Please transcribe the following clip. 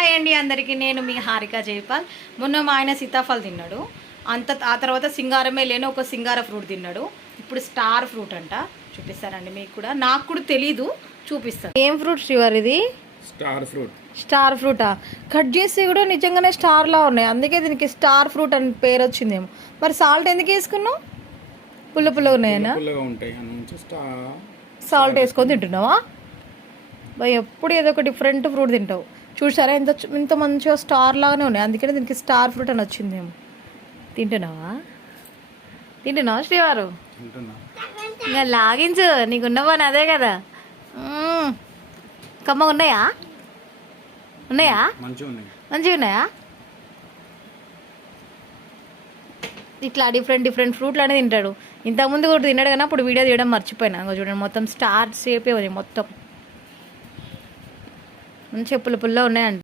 Hi అండి అందరికీ, నేను మీ హారిక జైపాల్. మొన్న మా ఆయన సీతాఫల్ తిన్నాడు, ఆ తర్వాత సింగారమే లేని ఒక సింగార ఫ్రూట్ తిన్నాడు. ఇప్పుడు స్టార్ ఫ్రూట్ అంట. చూపిస్తానండి మీకు కూడా, నాకు కూడా తెలీదు, చూపిస్తాను. ఏం ఫ్రూట్ శ్రీవారి ఇది? Star fruit. స్టార్ ఫ్రూటా? కట్ చేసి కూడా నిజంగానే స్టార్లా ఉన్నాయి, అందుకే దీనికి స్టార్ ఫ్రూట్ అని పేరు వచ్చిందేమో. మరి సాల్ట్ ఎందుకు వేసుకున్నావు? పుల్లగా ఉన్నాయన్నా? సాల్ట్ వేసుకొని తింటున్నావా? బాయ్ ఎప్పుడు ఏదో ఒక డిఫరెంట్ ఫ్రూట్ తింటావు. చూసారా ఇంత మంచిగా స్టార్ లాగానే ఉన్నాయి, అందుకనే దీనికి స్టార్ ఫ్రూట్ అని వచ్చిందేమో. తింటున్నావా శ్రీవారు? ఇంకా లాగించు, నీకున్నవాని అదే కదా. కమ్మగా ఉన్నాయా? మంచిగా ఉన్నాయా? ఇట్లా డిఫరెంట్ ఫ్రూట్లు అనేది తింటాడు. ఇంతకుముందు కూడా తిన్నాడు కానీ అప్పుడు వీడియో తీయడం మర్చిపోయినా. చూడండి మొత్తం స్టార్ షేపే ఉంది, మొత్తం మంచి పుల్ల ఉన్నాయండి.